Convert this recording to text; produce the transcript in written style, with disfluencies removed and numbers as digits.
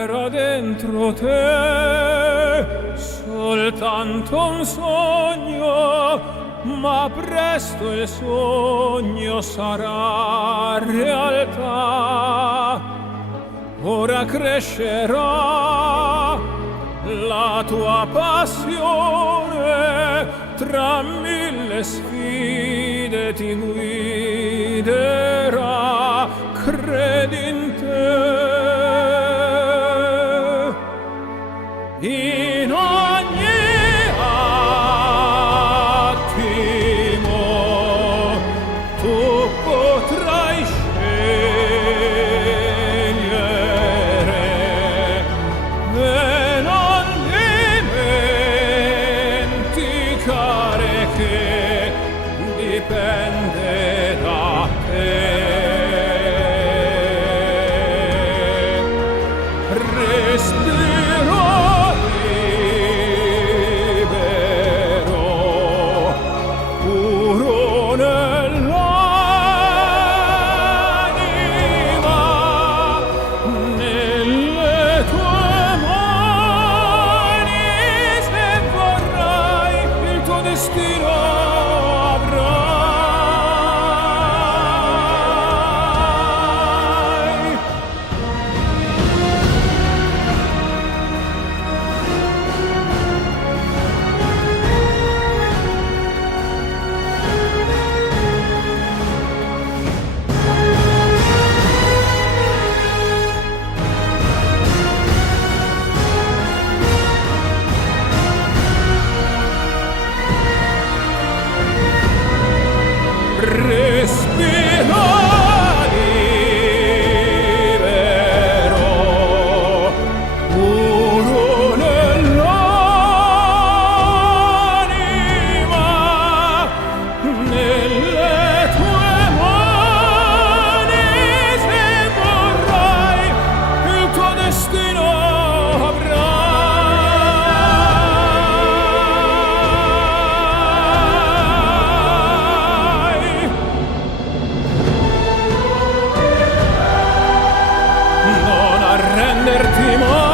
era dentro te soltanto un sogno, ma presto il sogno sarà realtà. Ora crescerà la tua passione, tra mille sfide ti guiderà. Credi in te. In ogni attimo tu potrai scegliere e non dimenticare che dipende da te. Respiro libero, puro nell'anima, nelle tue mani, se vorrai il tuo destino avrai. Respiro libero, puro nell'anima, nelle tue mani, se vorrai il tuo destino avrai. Non arrenderti mai.